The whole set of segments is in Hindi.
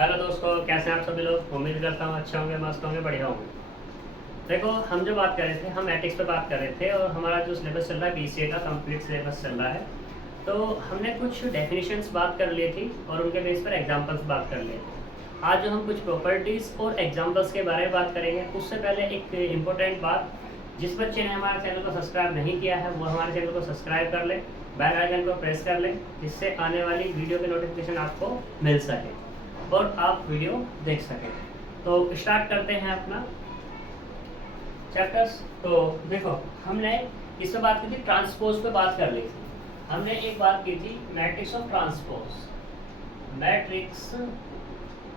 हेलो दोस्तों, कैसे हैं आप सभी लोग। उम्मीद करता हूँ अच्छे होंगे, मस्त होंगे, बढ़िया होंगे। देखो, हम जो बात कर रहे थे, हम एथिक्स पे बात कर रहे थे और हमारा जो सिलेबस चल रहा है बीसीए का कंप्लीट सिलेबस चल रहा है। तो हमने कुछ डेफिनेशंस बात कर ली थी और उनके बेस पर एग्जांपल्स बात कर लिए थे। आज जो हम कुछ प्रॉपर्टीज़ और एग्जांपल्स के बारे में बात करेंगे, उससे पहले एक इम्पोर्टेंट बात, जिस बच्चे ने हमारे चैनल को सब्सक्राइब नहीं किया है वो हमारे चैनल को सब्सक्राइब कर ले, बेल आइकन को प्रेस कर ले, जिससे आने वाली वीडियो के नोटिफिकेशन आपको मिल सके और आप वीडियो देख सकें। तो स्टार्ट करते हैं अपना चैप्टर्स। तो देखो, हमने इस पे बात की थी, ट्रांसपोज पे बात कर ली थी। हमने एक बात की थी matrix of transpose, matrix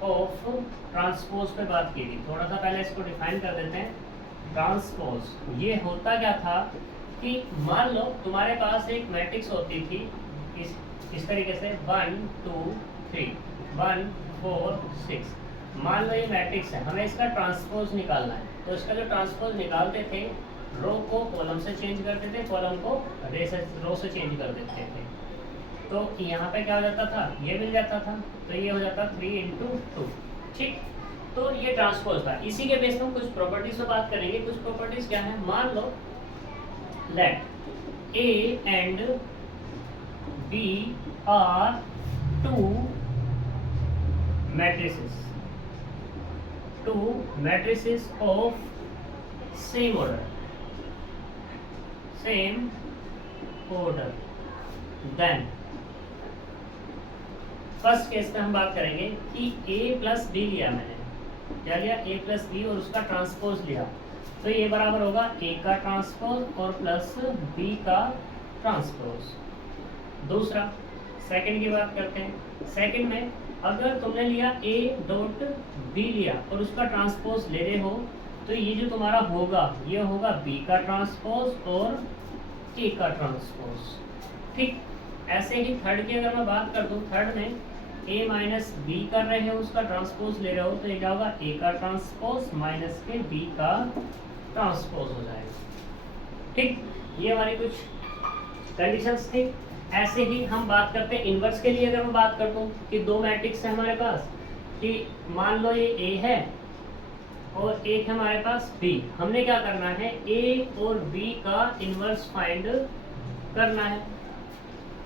of transpose पे बात की थी। थोड़ा सा पहले इसको डिफाइन कर देते हैं। ट्रांसपोज ये होता क्या था कि मान लो तुम्हारे पास एक मैट्रिक्स होती थी इस तरीके से 1 2 3 1 4 6। मान लो ये मैट्रिक्स है, हमें इसका ट्रांसपोज निकालना है। तो इसका जो ट्रांसपोज निकालते थे, रो को कॉलम से चेंज करते थे, कॉलम को रो से चेंज कर देते थे। तो यहाँ पे क्या हो जाता था, ये मिल जाता था, तो ये हो जाता 3 × 2। ठीक, तो ये ट्रांसपोज था। इसी के बेस पर हम कुछ प्रॉपर्टीज पे बात करेंगे। कुछ प्रॉपर्टीज क्या है, मान लो let A and B are two matrices of same order, then first case में हम बात करेंगे कि a प्लस बी लिया, मैंने क्या लिया, a प्लस बी और उसका ट्रांसपोज लिया। तो ये बराबर होगा a का ट्रांसपोज और प्लस b का ट्रांसपोज। दूसरा, सेकंड की बात करते हैं। सेकंड में अगर तुमने लिया a डॉट b लिया और उसका ट्रांसपोज ले रहे हो, तो ये जो तुम्हारा होगा ये होगा b का ट्रांसपोज और a का ट्रांसपोज। ठीक, ऐसे ही थर्ड की अगर मैं बात कर दूं, थर्ड में a माइनस बी कर रहे हो, उसका ट्रांसपोज ले रहे हो, तो ये क्या होगा, a का ट्रांसपोज माइनस के b का ट्रांसपोज हो जाएगा। ठीक, ये हमारी कुछ कंडीशंस थी। ऐसे ही हम बात करते हैं इनवर्स के लिए। अगर मैं बात करता हूँ कि दो मैट्रिक्स है हमारे पास, कि मान लो ये A है और एक है हमारे पास B। हमने क्या करना है, A और B का इनवर्स फाइंड करना है।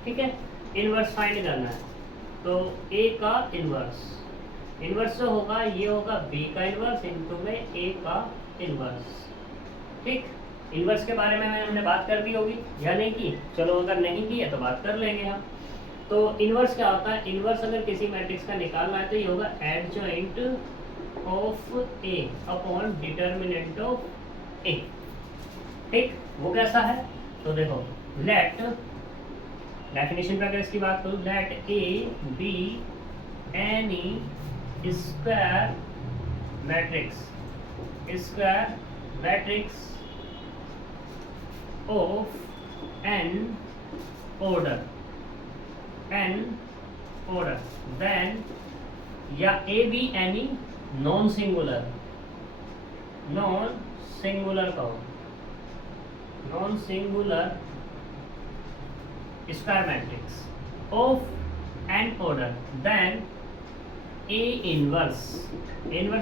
ठीक है, इनवर्स फाइंड करना है। तो A का इनवर्स जो होगा ये होगा B का इनवर्स इनटू में A का इनवर्स। ठीक, इनवर्स के बारे में हमने बात कर दी होगी या नहीं की, चलो अगर नहीं की है तो बात कर लेंगे हम। तो इनवर्स क्या होता है, इनवर्स अगर किसी मैट्रिक्स का निकालना है तो ये होगा adjoint of A upon determinant of A. ठीक, वो कैसा है, तो देखो लेट, डेफिनेशन पर अगर इसकी बात करूँ, let A B any square matrix of n order, then या a b any non singular कहो, non singular square matrix of n order, then a inverse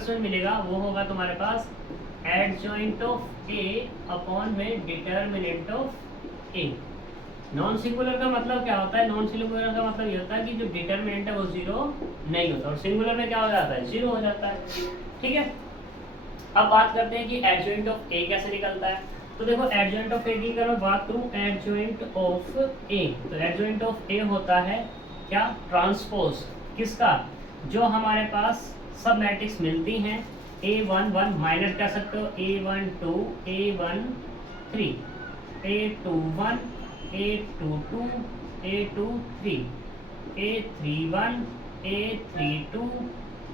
में मिलेगा, वो होगा तुम्हारे पास एडजॉइंट ऑफ ए अपॉन में determinant of A. Non singular का मतलब क्या होता है, नॉन सिंगुलर का मतलब ये होता है कि जो डिटर्मिनेंट है वो जीरो नहीं होता, और सिंगुलर में क्या हो जाता है, जीरो हो जाता है। ठीक है, अब बात करते हैं कि एडजॉइंट ऑफ ए कैसे निकलता है। तो देखो, एडजॉइंट ऑफ ए की अगर मैं बात करूँ, एडजॉइंट ऑफ ए, तो एडजॉइंट ऑफ ए होता है क्या, ट्रांसपोज किसका, जो हमारे पास सब मैट्रिक्स मिलती हैं A11 माइनस कर सकते हो, A12 A13 A21 A22 A23 A31 A32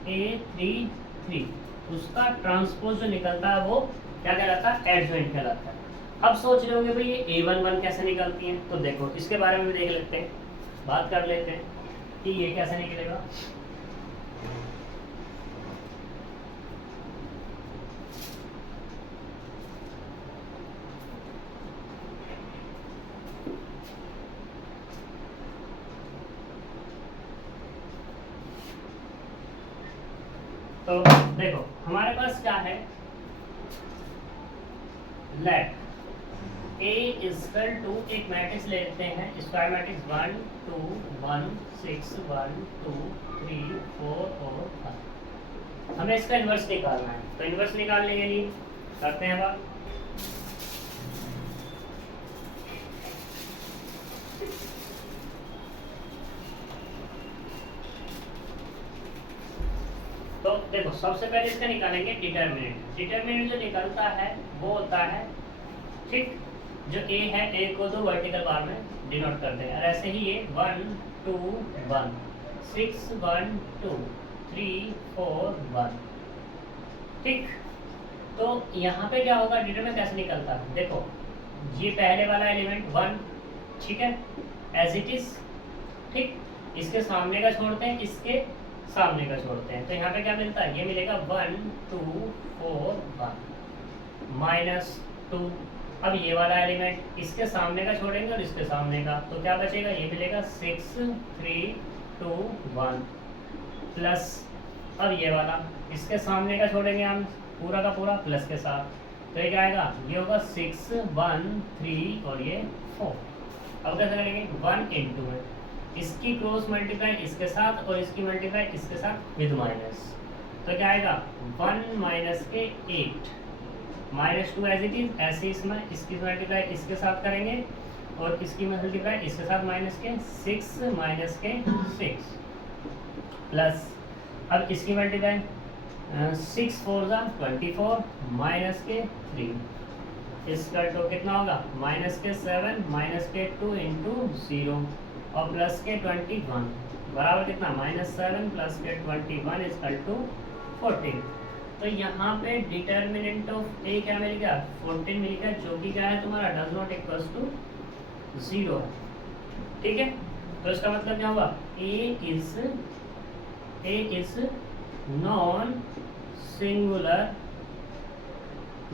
A33, उसका ट्रांसपोज जो निकलता है वो क्या कहलाता है, एडजॉइंट कहलाता है। अब सोच रहे होंगे भाई ये A11 कैसे निकलती है, तो देखो इसके बारे में भी देख लेते हैं, बात कर लेते हैं कि ये कैसे निकलेगा। तो देखो हमारे पास क्या है, लेट A इक्वल टू एक मैट्रिक्स लेते हैं, स्क्वायर मैट्रिक्स 1 2 1 6 1 2 3 4 और 5। हमें इसका इन्वर्स निकालना है, तो इन्वर्स निकालने के लिए करते हैं बात। तो देखो सबसे पहले इसका निकालेंगे डिटरमिनेंट। डिटरमिनेंट जो निकलता है वो होता है, ठीक, जो ए है, ए को दो वर्टिकल बार में डिनोट करते हैं, और ऐसे ही ये 1 2 1 6 1 2 3 4 1, ठीक। तो यहाँ पे क्या होगा, डिटरमिनेंट कैसे निकलता है, देखो ये पहले वाला एलिमेंट 1, ठीक है, एज इट इज, ठीक, इसके सामने का छोड़ते हैं, इसके सामने का छोड़ते हैं, तो यहाँ पे क्या मिलता है, ये मिलेगा 1 2 4 1 -2। अब ये वाला एलिमेंट इसके सामने का छोड़ेंगे और इसके सामने का, तो क्या बचेगा, ये मिलेगा 6 3 2 1 प्लस, अब ये वाला इसके सामने का छोड़ेंगे हम पूरा का पूरा प्लस के साथ, तो ये क्या आएगा, ये होगा 6 1 3 और ये 4। अब कैसे करेंगे, 1 इंटू है, इसकी क्रॉस मल्टीप्लाई इसके साथ और इसकी मल्टीप्लाई इसके साथ विद माइनस, तो क्या आएगा 1 माइनस के 8 -2 एज इट इज, ऐसे इसमें इसकी मल्टीप्लाई इसके साथ करेंगे और इसकी मल्टीप्लाई इसके साथ माइनस के 6 माइनस के 6 प्लस, अब इसकी मल्टीप्लाई 6 4 24 माइनस के 3, इसका तो कितना होगा माइनस के 7 माइनस के 2 इंटू 0 और प्लस के 21 बराबर कितना -7 प्लस के 21 इक्वल टू 14। तो यहाँ पे डिटर्मिनेंट ऑफ ए क्या मिल गया, 14 मिल गया, जो कि क्या है तुम्हारा डज नॉट इक्वल्स टू 0 है, ठीक है। तो इसका मतलब क्या होगा, ए इज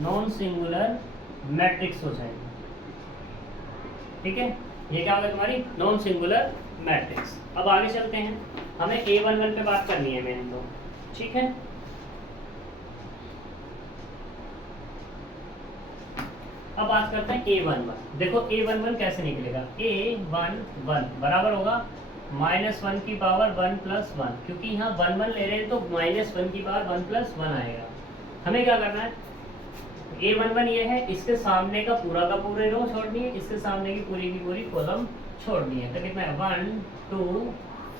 नॉन सिंगुलर मैट्रिक्स हो जाएगी, ठीक है, ये क्या होगा तुम्हारी नॉन सिंगुलर मैट्रिक्स। अब आगे चलते हैं, हमें A11 पे बात करनी है मेन, तो ठीक है। अब बात करते हैं A11। देखो A11 कैसे निकलेगा, A11 बराबर होगा -1 की पावर 1 प्लस 1, क्योंकि यहाँ 1 1 ले रहे हैं तो -1 की पावर 1 प्लस 1 आएगा। हमें क्या करना है, A11 ये है, इसके सामने का पूरा रो छोड़नी है, इसके सामने की पूरी कॉलम छोड़नी है, तो कितना है 1 2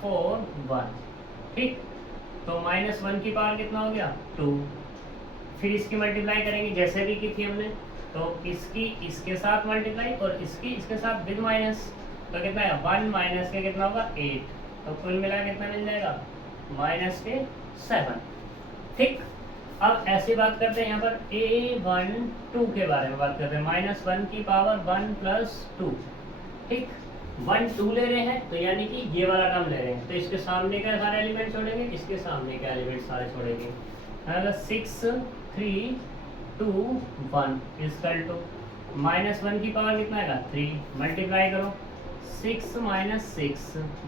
4 1, ठीक। तो -1 की पावर कितना हो गया 2, फिर इसकी मल्टीप्लाई करेंगे जैसे भी की थी हमने, तो इसकी इसके साथ मल्टीप्लाई और इसकी इसके साथ विद माइनस, तो कितना है 1 माइनस के कितना होगा 8, तो कुल मिला कितना मिल जाएगा -7, ठीक। अब ऐसी बात करते हैं यहाँ पर A12 के बारे में बात करते हैं, -1 की पावर 1 प्लस 2, ठीक। 1 2 ले रहे हैं, तो यानी कि ये वाला टर्म ले रहे हैं, तो इसके सामने का सारे एलिमेंट छोड़ेंगे, इसके सामने के एलिमेंट सारे छोड़ेंगे, 6 3 2 1 इक्वल टू -1 की पावर कितना आएगा 3, मल्टीप्लाई करो 6 - 6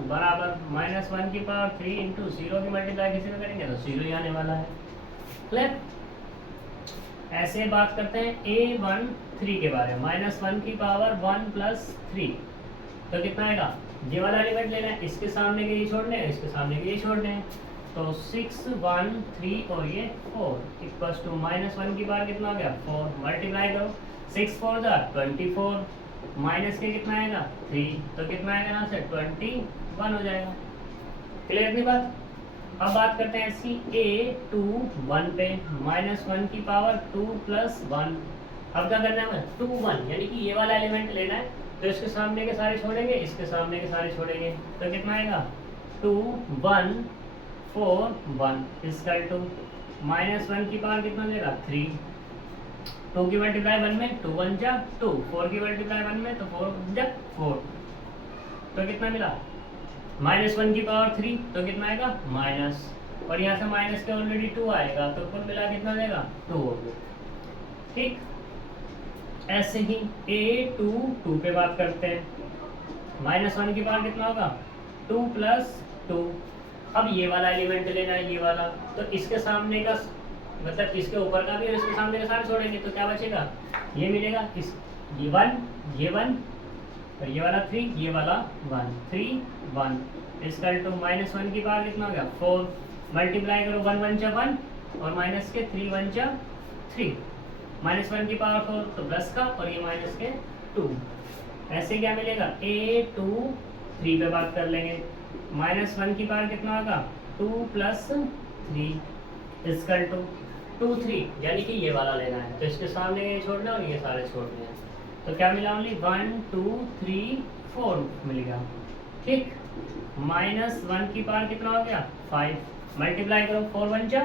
बराबर -1 की पावर 3 इंटू 0 की मल्टीप्लाई किसी में करेंगे तो 0 ही आने वाला है, क्लियर। ऐसे बात करते हैं A13 के बारे में, -1 की पावर 1 प्लस 3, तो कितना आएगा, ये वाला एलिमेंट लेना है, इसके सामने के ये छोड़ने हैं, इसके सामने के ये छोड़ने हैं, तो 6 1 3 और ये 4 इक्वल्स टू -1 की बार कितना हो गया 4, मल्टीप्लाई करो 6 4 24 माइनस के कितना आएगा 3, तो कितना आएगा यहाँ से 21 हो जाएगा, क्लियर थी बात। अब बात करते हैं इसकी A21 पे, -1 की पावर 2 प्लस 1, अब क्या करना है हमें 2 1, यानी कि ये वाला एलिमेंट लेना है, तो इसके सामने के सारे छोड़ेंगे, इसके सामने के सारे छोड़ेंगे, तो कितना आएगा 2 1 4 1 इक्वल टू -1 की पावर कितना देगा 3, 2 की मल्टीप्लाई 1 में 2 1 जा 2, 4 की मल्टीप्लाई 1 में तो 4 जा 4, तो कितना मिला -1 की पावर 3, तो कितना आएगा माइनस, और यहाँ से माइनस के ऑलरेडी 2 आएगा, तो कुल मिला कितना देगा 2 हो गया, ठीक। ऐसे ही A22 पे बात करते हैं, -1 की पावर कितना होगा 2 प्लस 2, अब ये वाला एलिमेंट लेना है, ये वाला, तो इसके सामने का मतलब इसके ऊपर का भी और इसके सामने का सारे छोड़ेंगे तो क्या बचेगा, ये मिलेगा, इस ये वन और ये वाला 3, ये वाला 1, 3 1 इसका टू -1 की पावर कितना हो गया 4, मल्टीप्लाई करो 1 1 जा 1 और माइनस के 3 1 जा 3, -1 की पावर 4 तो प्लस का और ये माइनस के 2, ऐसे क्या मिलेगा a2 3 पे बात कर लेंगे, -1 की पावर कितना होगा 2 + 3 इसकल टू 2 3 यानी कि ये वाला लेना है, तो इसके सामने ये छोड़ना और ये सारे छोड़ने हैं, तो क्या मिला ओनली 1 2 3 4 मिलेगा, ठीक। -1 की पावर कितना हो गया 5, मल्टीप्लाई करो 4 1 जा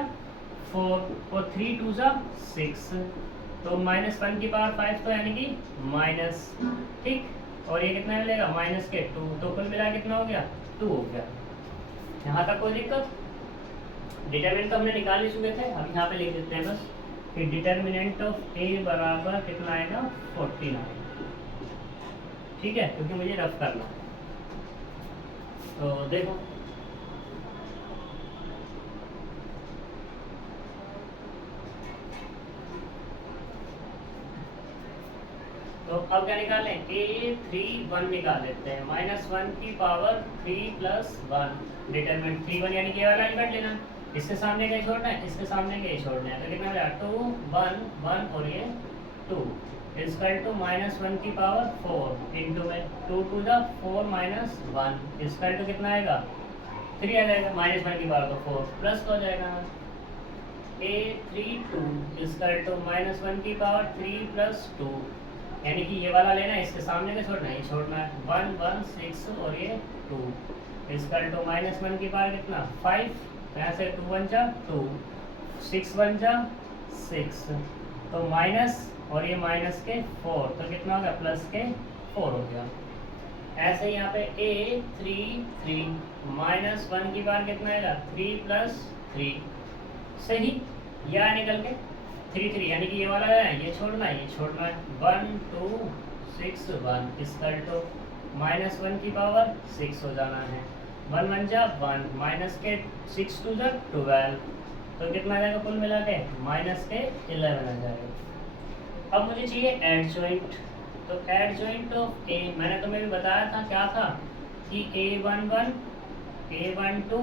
4 और 3 2 जा 6, तो -1 की पावर 5 तो यानी कि माइनस, ठीक, और ये कितना मिलेगा माइनस के 2, तो कुल मिला कितना हो गया 2 हो गया। यहाँ तक कोई दिक्कत, डिटरमिनेंट तो हमने निकाल ही चुके थे, अब यहाँ पे लिख देते हैं बस कि डिटरमिनेंट ऑफ ए बराबर कितना आएगा 14 आएगा, ठीक है, क्योंकि मुझे रफ करना है। तो देखो तो अब क्या निकालें a3 1 निकाल लेते हैं, -1 की पावर 3 + 1 डिटरमिनेंट 3 1 यानी कि ये वाला एलिमेंट लेना, इसके सामने का छोड़ना है, इसके सामने का छोड़ना है, तो कितना मिला 2 1 1 और ये 2 इसकल टू -1 की पावर 4 इंटू में 2 2 जा 4 -1 इसकल टू कितना आएगा 3 आ जाएगा, -1 की पावर तो 4 प्लस हो जाएगा, a3 2 इसकल टू -1 की पावर 3 + 2 यानी कि ये वाला लेना है, इसके सामने का छोड़ना है, ये छोड़ना है 1 1 6 और ये 2 इसकल टू -1 की पावर कितना 5, यहाँ से 2 1 जा 2 6 1 जा 6, तो माइनस और ये माइनस के 4, तो कितना हो गया प्लस के 4 हो गया। ऐसे यहाँ पे a3 3 -1 की पावर कितना आएगा 3 + 3, सही, या निकल के 3 3 यानी कि ये वाला है, ये छोड़ना है, ये छोड़ना है 1 2 6 1 इसकल टू -1 की पावर 6 हो जाना है, 1 1 जा 1 माइनस के 6 2 जा 12, तो कितना आ जाएगा कुल मिला के माइनस के 11 आ जाएगा। अब मुझे चाहिए एडजॉइंट, तो एडजॉइंट ऑफ ए मैंने तुम्हें भी बताया था क्या था कि a11 a12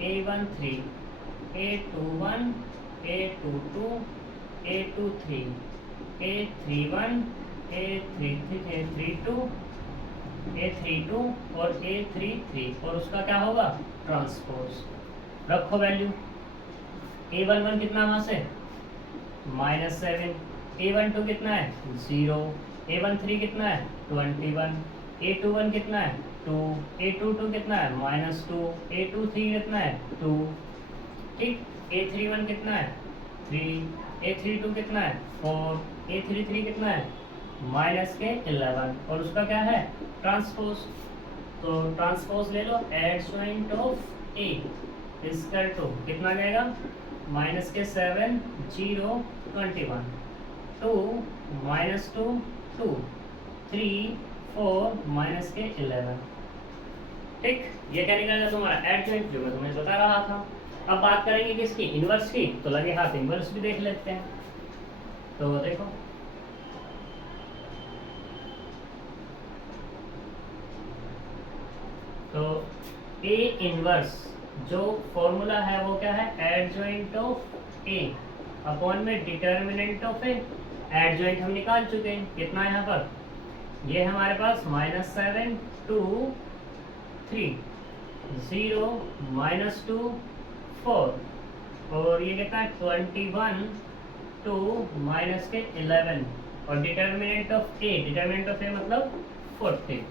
a13 a21 a22 a23 a31 a32 a32 और a33 और उसका क्या होगा ट्रांसपोज, रखो वैल्यू, a11 कितना वहाँ से -7, a12 कितना है 0, a13 कितना है 21, a21 कितना है 2, a22 कितना है -2, a23 कितना है 2, ठीक, a31 कितना है 3, a32 कितना है 4, a33 कितना है -11 और उसका क्या है ट्रांसपोज, तो ट्रांसपोज ले लो, adjoint of A is equal to कितना जाएगा -7 0 21 2 -2 2 3 4 -11, ठीक, ये क्या निकलेगा तुम्हारा एडजॉइंट, जो मैं तुम्हें बता रहा था। अब बात करेंगे किसकी इनवर्स की, तो लगे हाथ इनवर्स भी देख लेते हैं, तो देखो तो ए इनवर्स जो फॉर्मूला है वो क्या है एडजॉइंट ऑफ ए अपॉन में डिटर्मिनेंट ऑफ ए, एडजॉइंट हम निकाल चुके हैं, कितना है यहाँ पर, ये हमारे पास -7 2 3 0 -2 4 और ये कितना है 21 2 -11 और डिटर्मिनेंट ऑफ ए मतलब 40,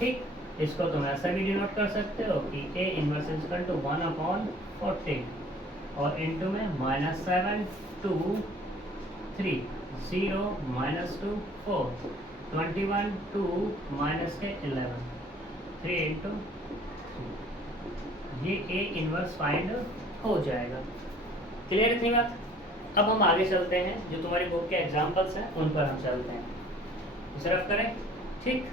ठीक, इसको तुम ऐसा भी डिनोट कर सकते हो कि a इनवर्स इक्वल टू 1/40 और इनटू में -7 2 3 0 -2 4 21 2 -11 3 इंटू ये a इनवर्स फाइंड हो जाएगा। क्लियर इतनी बात। अब हम आगे चलते हैं, जो तुम्हारी बुक के एग्जाम्पल्स हैं उन पर हम चलते हैं, इसे रफ करें, ठीक।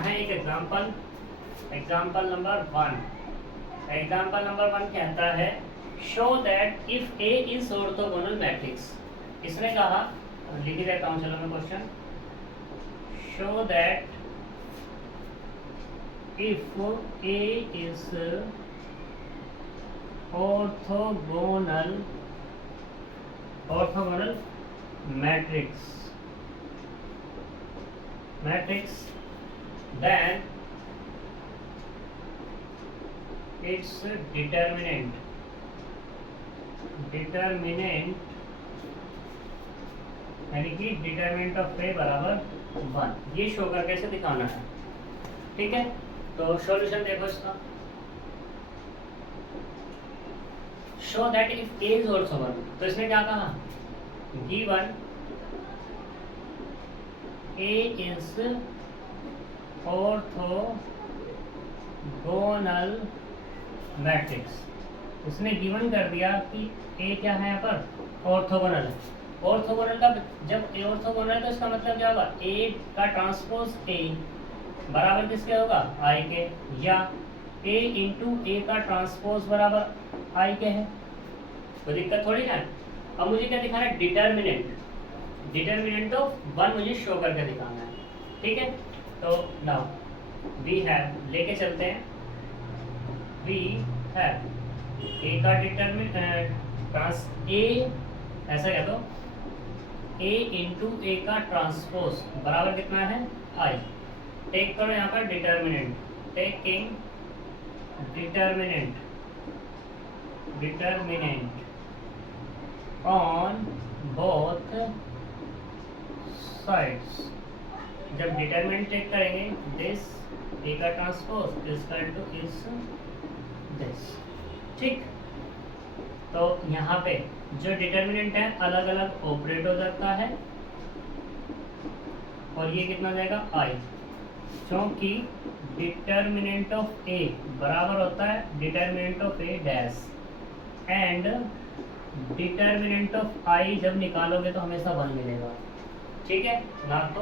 है एक example, example number 1। Example number 1 कहता है show that if A is orthogonal matrix. इसने कहा, लिख ही देता हूँ चलो मैं question, show that if A is orthogonal matrix then its determinant यानी कि डिटरमिनेंट ऑफ ए बराबर 1, ये शो करके से दिखाना है। ठीक है, तो सॉल्यूशन देखो इसका, show that if A is orthogonal. तो इसने क्या कहा, given A is orthogonal matrix. इसने गिवन कर दिया कि ए क्या है यहाँ पर, ऑर्थोगोनल है। ऑर्थोगोनल का जब ए ऑर्थोगोनल है तो इसका मतलब क्या होगा, ए का ट्रांसपोज ए बराबर किसके होगा, आई के, या ए इंटू ए का ट्रांसपोज बराबर आई के है, तो दिक्कत थोड़ी ना है। अब मुझे क्या दिखाना है, डिटरमिनेंट ऑफ 1 मुझे शो करके दिखाना है। ठीक है, तो नाउ वी हैव, लेके चलते हैं, वी हैव ए का डिटरमिनेंट ए, ऐसा कह दो, ए इंटू ए का ट्रांसपोज बराबर कितना है, आई। टेक करो यहाँ पर determinant, taking determinant on both sides. जब डिटरमिनेंट चेक करेंगे, दिस ए का transpose is equal two is this. ठीक, तो यहाँ पे जो डिटरमिनेंट है अलग अलग ऑपरेट हो जाता है, और ये कितना जाएगा, आई, क्योंकि डिटरमिनेंट ऑफ ए बराबर होता है determinant of A dash, and determinant of I जब निकालोगे तो हमेशा 1 मिलेगा। ठीक है ना, तो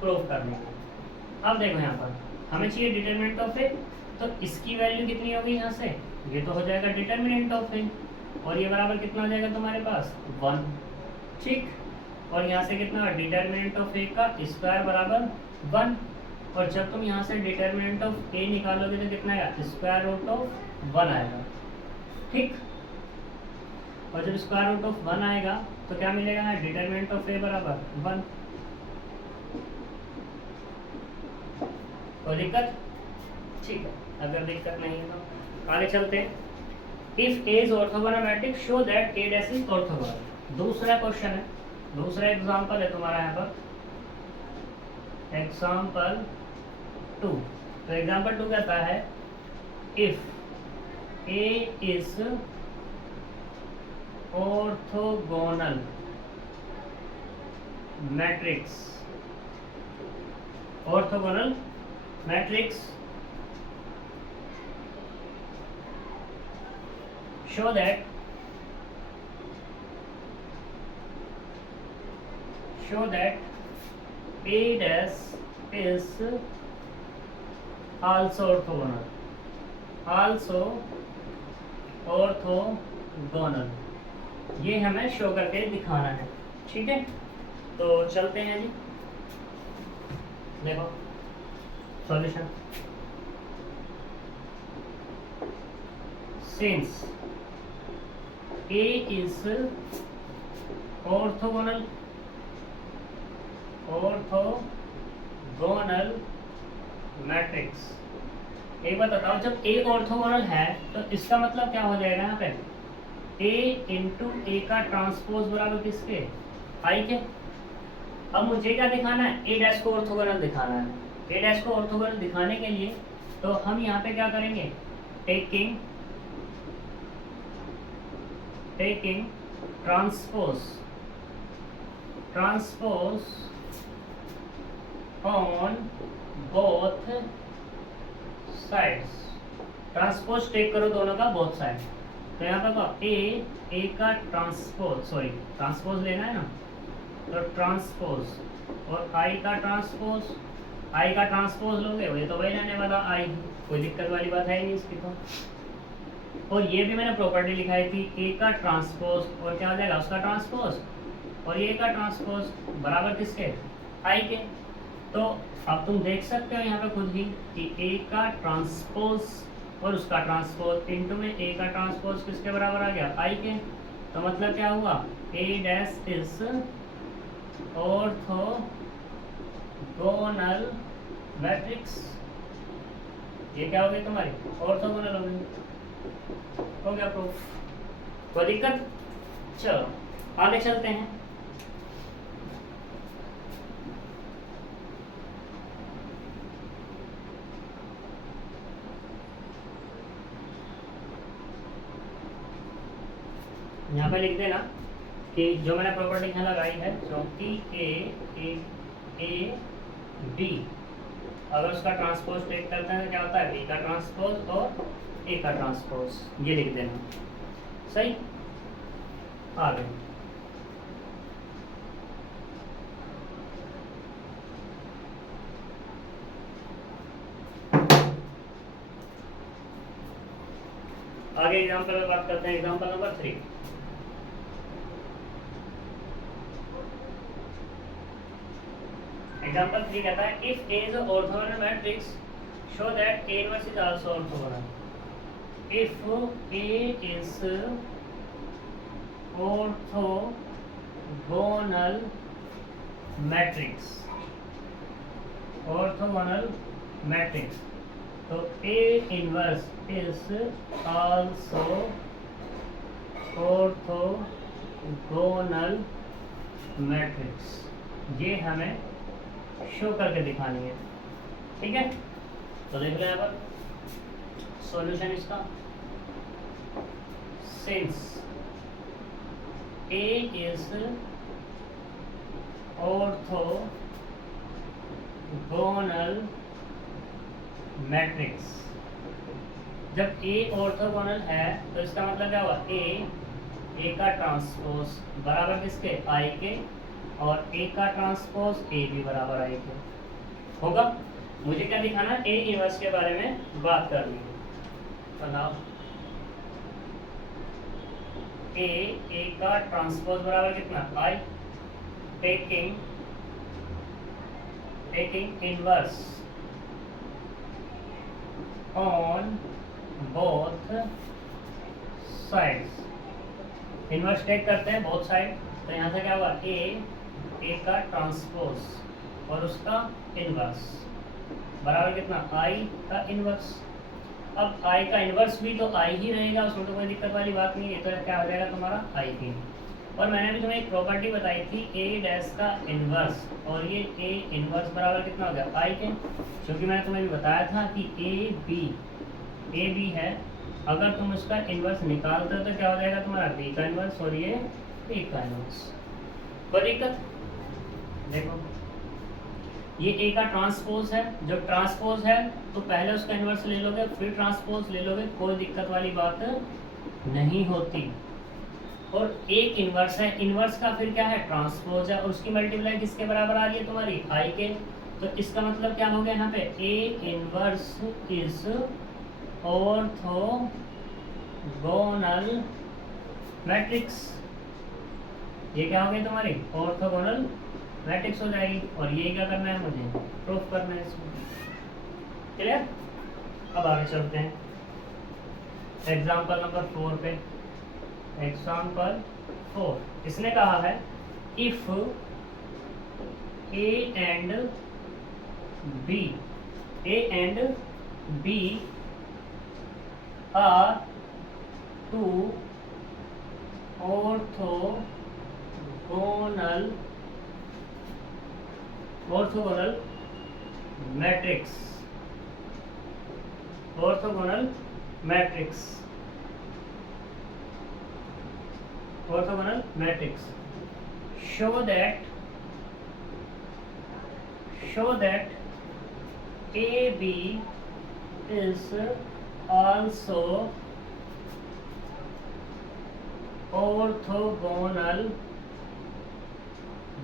प्रूव करने का। अब देखो यहाँ पर हमें चाहिए डिटरमिनेंट ऑफ ए, तो इसकी वैल्यू कितनी होगी यहाँ से, ये तो हो जाएगा डिटरमिनेंट ऑफ ए, और ये बराबर कितना आ जाएगा तुम्हारे पास, 1। ठीक, और यहाँ से कितना, डिटरमिनेंट ऑफ ए का स्क्वायर बराबर 1, और जब तुम यहाँ से डिटरमिनेंट ऑफ ए निकालोगे तो कितना आएगा, स्क्वायर रूट ऑफ 1 आएगा। ठीक, और जब स्क्वायर रूट ऑफ 1 आएगा तो क्या मिलेगा, डिटरमिनेंट ऑफ ए बराबर 1। कोई दिक्कत, ठीक है, अगर दिक्कत नहीं है तो आगे चलते हैं। If A is orthogonal matrix show that A dash is orthogonal. दूसरा क्वेश्चन है, दूसरा एग्जांपल है तुम्हारा यहाँ पर, एग्जांपल 2। तो एग्जांपल 2 कहता है if A is orthogonal matrix, orthogonal matrix show that A dash is also orthogonal। ये हमें शो करके दिखाना है। ठीक है, तो चलते हैं जी, देखो solution. Since A is orthogonal matrix. एक बात बताओ, जब A ऑर्थोगोनल है तो इसका मतलब क्या हो जाएगा यहाँ पे, A इंटू ए का ट्रांसपोज बराबर किसके, आई के। अब मुझे क्या दिखाना है, A डैश को ऑर्थोगोनल दिखाना है। A डैश को ऑर्थोगोनल दिखाने के लिए तो हम यहाँ पे क्या करेंगे, taking transpose on both sides. Transpose take करो दोनों का, बोथ साइड। तो यहाँ पर ए का ट्रांसपोज लेना है ना, तो ट्रांसपोज, और आई का ट्रांसपोज, आई का ट्रांसपोज लोगे वही तो वही रहने वाला आई, कोई दिक्कत वाली बात है ही नहीं इसकी तो। और ये भी मैंने प्रॉपर्टी लिखाई थी, ए का ट्रांसपोज और क्या हो जाएगा उसका ट्रांसपोज, और ये का ट्रांसपोज बराबर किसके, आई के। तो अब तुम देख सकते हो यहाँ पे खुद ही कि ए का ट्रांसपोज और उसका ट्रांसपोज इनटू में ए का ट्रांसपोज किसके बराबर आ गया, आई के। तो मतलब क्या हुआ, ए डैश इज ऑर्थोगोनल मैट्रिक्स। ये क्या हो गई तुम्हारी, ऑर्थोगोनल हो गई, हो गया प्रूफ। कोई दिक्कत, चलो आगे चलते हैं। यहाँ पे लिख देना कि जो मैंने प्रॉपर्टी यहाँ लगाई है, जो कि ए बी अगर उसका ट्रांसपोज टेक करते हैं तो क्या होता है, बी का ट्रांसपोज और ए का ट्रांसपोज, ये लिख देना। सही, आगे आगे एग्जांपल में बात करते हैं। एग्जांपल नंबर 3, एग्जांपल 3 कहता है if A is a orthogonal matrix show that A inverse is also orthogonal. If A is orthogonal matrix, orthogonal matrix, तो A inverse is also orthogonal matrix. ये हमें शो करके दिखानी है, ठीक है। तो देख लो यहाँ पर सॉल्यूशन इसका, since A is orthogonal matrix. जब ए ऑर्थोगोनल है तो इसका मतलब क्या हुआ, ए का ट्रांसपोज बराबर किसके, आई के, और ए का ट्रांसपोज ए भी बराबर आई के होगा। मुझे क्या दिखाना, ए इनवर्स के बारे में बात करनी है। बताओ, ए का ट्रांसपोज बराबर कितना, I, taking inverse on both sides. Inverse take करते हैं बोथ साइड, तो यहाँ से क्या हुआ, ए का ट्रांसपोज और उसका इनवर्स बराबर कितना, आई का इनवर्स। अब आई का इनवर्स भी तो आई ही रहेगा, उसमें तो कोई दिक्कत वाली बात नहीं है। तो क्या हो जाएगा तुम्हारा, आई की। और मैंने भी तुम्हें एक प्रॉपर्टी बताई थी, ए डैश का इनवर्स, और ये ए इनवर्स बराबर कितना हो गया, आई के। क्योंकि मैंने तुम्हें भी बताया था कि ए बी है, अगर तुम उसका इनवर्स निकालते हो तो क्या हो जाएगा तुम्हारा, बी का इनवर्स और ये ए का इनवर्स। कोई दिक्कत, देखो ये ए का ट्रांसपोज है, जब ट्रांसपोज है तो पहले उसका इनवर्स ले लोगे फिर ट्रांसपोज ले लोगे, कोई दिक्कत वाली बात नहीं होती। और एक इनवर्स है, इनवर्स का फिर क्या है, ट्रांसपोज है, और उसकी मल्टीप्लाई किसके बराबर आ रही है तुम्हारी, आई के। तो इसका मतलब क्या हो गया यहाँ पे, ए इनवर्स इज ऑर्थोगोनल मैट्रिक्स। ये क्या हो गई तुम्हारी, ऑर्थोगोनल मैट्रिक्स हो जाएगी। और ये क्या करना है, मुझे प्रूफ करना है इसमें, क्लियर। अब आगे चलते हैं एग्जाम्पल नंबर 4 पे। एग्जाम्पल 4, इसने कहा है if A and B are two orthogonal matrix show that AB is also orthogonal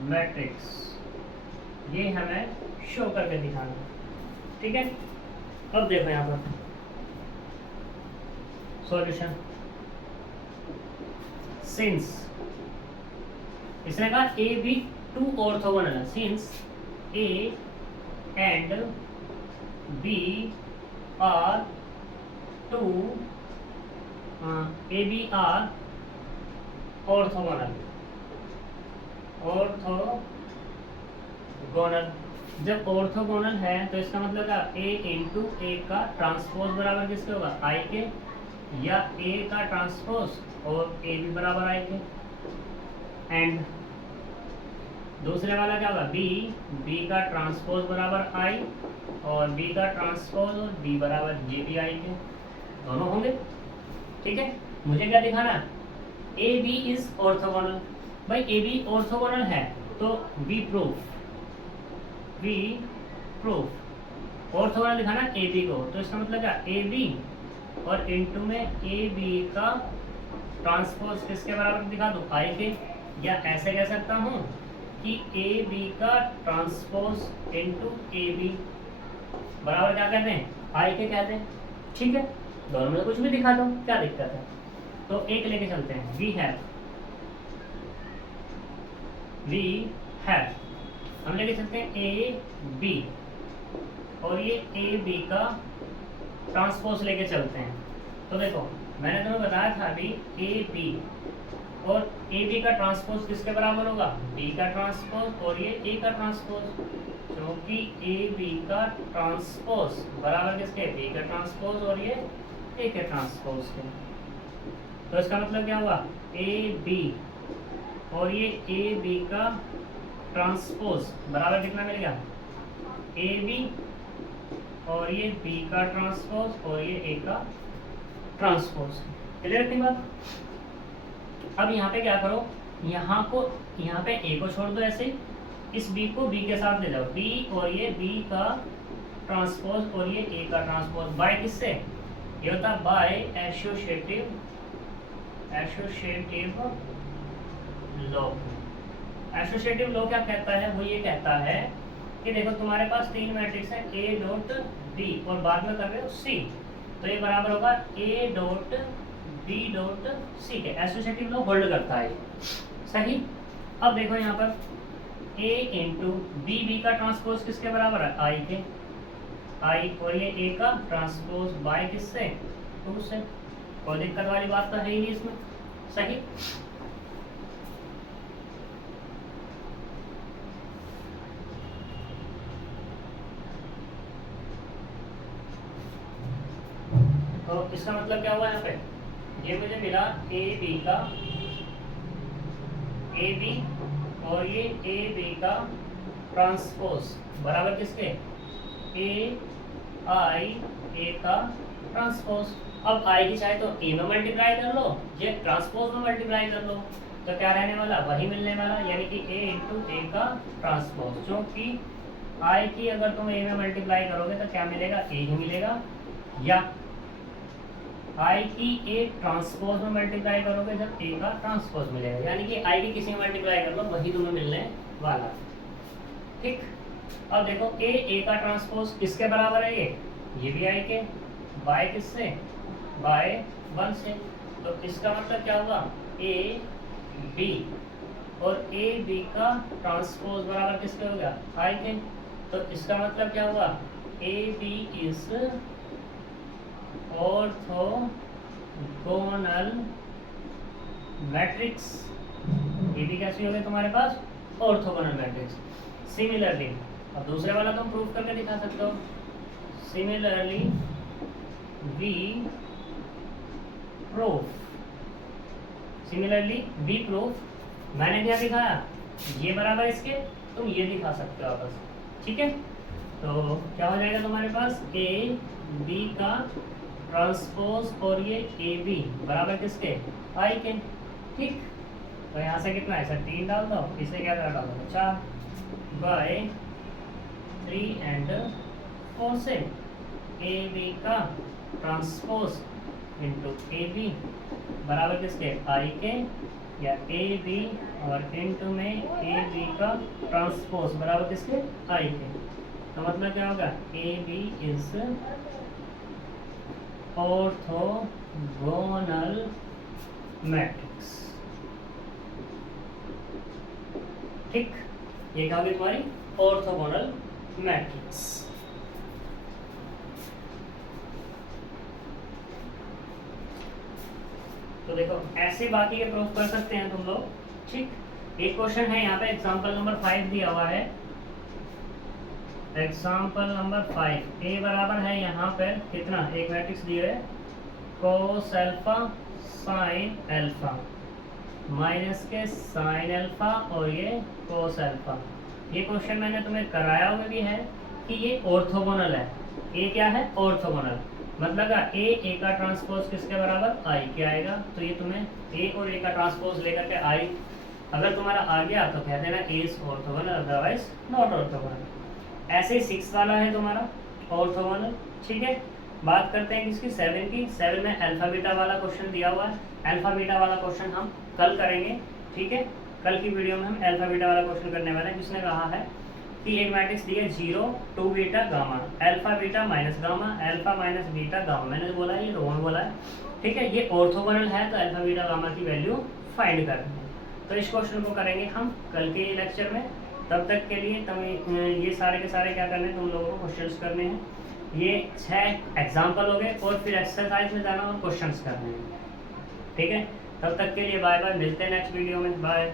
matrix। ये हमें शो करके दिखाना, ठीक है। अब देखो यहाँ पर सॉल्यूशन, सिंस इसने कहा ए बी टू ऑर्थोगोनल है, since A and B are two A B are orthogonal, orthogonal जब ऑर्थोगोनल है तो इसका मतलब क्या, ए इंटू ए का ट्रांसपोज बराबर किसके होगा, आई के, या ए का ट्रांसपोज और ए भी बराबर आई के, एंड दूसरे वाला क्या होगा, बी, बी का ट्रांसपोज बराबर आई और बी का ट्रांसपोज और बी बराबर जे बी आई के, दोनों होंगे, ठीक है। मुझे क्या दिखाना, ए बी इज ऑर्थोगोनल, भाई ए बी ऑर्थोगोनल है तो वी प्रूफ ऑर्थोगोनल दिखाना ए बी को, तो इसका मतलब क्या, ए बी और इनटू में ए बी का ट्रांसपोज किसके बराबर दिखा दूं, आई के, या ऐसे कह सकता हूँ कि ए बी का ट्रांसपोज इनटू ए बी बराबर क्या कहते हैं, आई के कहते हैं, ठीक है। दोनों में कुछ भी दिखा दो, क्या दिक्कत है। तो एक लेके चलते हैं, वी हैव हम लेके चलते हैं ए बी, और ये ए बी का ट्रांसपोज लेके चलते हैं। तो देखो मैंने तुम्हें बताया था अभी, ए बी और ए बी का ट्रांसपोज किसके बराबर होगा, बी का ट्रांसपोज और ये ए का ट्रांसपोज, क्योंकि ए बी का ट्रांसपोज बराबर किसके, बी का ट्रांसपोज और ये ए के ट्रांसपोज के। तो इसका मतलब क्या हुआ, ए बी और ये ए बी का ट्रांसपोज बराबर कितना मिलेगा, ए बी और ये बी का ट्रांसपोज और ये ए का ट्रांसपोज। क्लियर थी बात। अब यहाँ पे क्या करो, यहाँ पे ए को छोड़ दो ऐसे, इस बी को बी के साथ ले जाओ, बी और ये बी का ट्रांसपोज और ये ए का ट्रांसपोज, बाय किससे, ये होता है by associative law. Associative law क्या कहता है, वो ये कहता है कि देखो तुम्हारे पास तीन मैट्रिक्स है, ए डॉट बी और बाद में कर रहे हो सी, तो ये बराबर होगा A dot B dot C के। एसोसिएटिव लॉ होल्ड करता है, सही। अब देखो यहाँ पर ए इंटू बी, बी का ट्रांसपोज किसके बराबर है, आई के, आई और ये ए का ट्रांसपोज बाय किससे, टू से। कोई दिक्कत वाली बात तो है ही नहीं इसमें, सही। तो इसका मतलब क्या हुआ, यहाँ पे ये मुझे मिला ए बी का, ए बी और ये ए बी का ट्रांसपोज बराबर किसके, ए आई ए का ट्रांसपोज। अब आई की चाहे तो ए में मल्टीप्लाई कर लो, ये ट्रांसपोज में मल्टीप्लाई कर लो, तो क्या रहने वाला, वही मिलने वाला, यानी कि ए इंटू ए का ट्रांसपोज। क्योंकि आई की अगर तुम ए में मल्टीप्लाई करोगे तो क्या मिलेगा, ए ही मिलेगा, या आई की ए ट्रांसपोज में मल्टीप्लाई करोगे जब ए का ट्रांसपोज मिलेगा, यानी कि आई की किसी में मल्टीप्लाई कर लो वही तुम्हें मिलने वाला, ठीक। अब देखो ए का ट्रांसपोज किसके बराबर है, ये भी आई के, बाय किससे, बाय 1 से। तो इसका मतलब क्या हुआ, ए बी और ए बी का ट्रांसपोज बराबर किसके हो गया, आई के। तो इसका मतलब क्या हुआ, A B is orthogonal matrix. ये भी कैसी हो गई तुम्हारे पास, ऑर्थोगोनल मैट्रिक्स। सिमिलरली अब दूसरे वाला तुम प्रूफ करके दिखा सकते हो, सिमिलरली वी प्रूफ, मैंने क्या दिखाया, ये बराबर इसके, तुम ये दिखा सकते हो आपस, ठीक है। तो क्या हो जाएगा तुम्हारे पास, ए बी का ट्रांसपोज और ये ए बी बराबर किसके, आई के, ठीक। तो यहाँ से कितना है सर, 3 डाल दो, इसे क्या डाल दो 4 बाय 3 एंड 4 से ए बी का ट्रांसपोज इंटू ए बी बराबर किसके, आई के, या ए बी और इनटू में ए बी का ट्रांसपोज बराबर किसके आई के। तो मतलब क्या होगा A B is orthogonal matrix. ठीक, ये क्या होगी तुम्हारी ऑर्थोगोनल मैट्रिक्स। तो देखो ऐसे बाकी के प्रूफ कर सकते हैं तुम लोग। ठीक, एक क्वेश्चन है यहाँ पे एग्जांपल नंबर 5 दिया हुआ है। एग्जांपल नंबर 5 ए बराबर है यहाँ पर कितना, एक मैट्रिक्स दिया है cos alpha sine alpha minus के साइन अल्फा और ये कोस अल्फा। ये क्वेश्चन मैंने तुम्हें कराया हुआ भी है कि ये ऑर्थोगोनल है। ए क्या है ऑर्थोगोनल, मतलब ए का ट्रांसपोज किसके बराबर आई के आएगा। तो ये तुम्हें ए और ए का ट्रांसपोज लेकर के आई अगर तुम्हारा आ गया तो कह देना A is orthogonal, otherwise not orthogonal. ऐसे 6 वाला है तुम्हारा ऑर्थोगोनल। ठीक है, बात करते हैं किसकी 7 की। 7 में अल्फा बीटा वाला क्वेश्चन दिया हुआ है। अल्फा बीटा वाला क्वेश्चन हम कल करेंगे। ठीक है, कल की वीडियो में हम अल्फा बीटा वाला क्वेश्चन करने वाले हैं, जिसने कहा है कि एक मैट्रिक्स दी है 0 2 beta gamma, alpha beta minus gamma, alpha minus beta gamma. मैंने बोला ये रोहन बोला है। ठीक है, ये ऑर्थोगोनल है तो अल्फा बीटा गामा की वैल्यू फाइंड करनी है। तो इस क्वेश्चन को करेंगे हम कल के लेक्चर में। तब तक के लिए तुम ये सारे के सारे क्या करने हैं, तुम लोगों को क्वेश्चंस करने हैं। ये 6 एग्जाम्पल हो गए और फिर एक्सरसाइज में जाना और क्वेश्चंस करने हैं। ठीक है, तब तक के लिए बाय बाय, मिलते हैं नेक्स्ट वीडियो में, बाय।